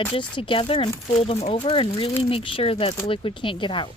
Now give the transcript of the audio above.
edges together and fold them over and really make sure that the liquid can't get out.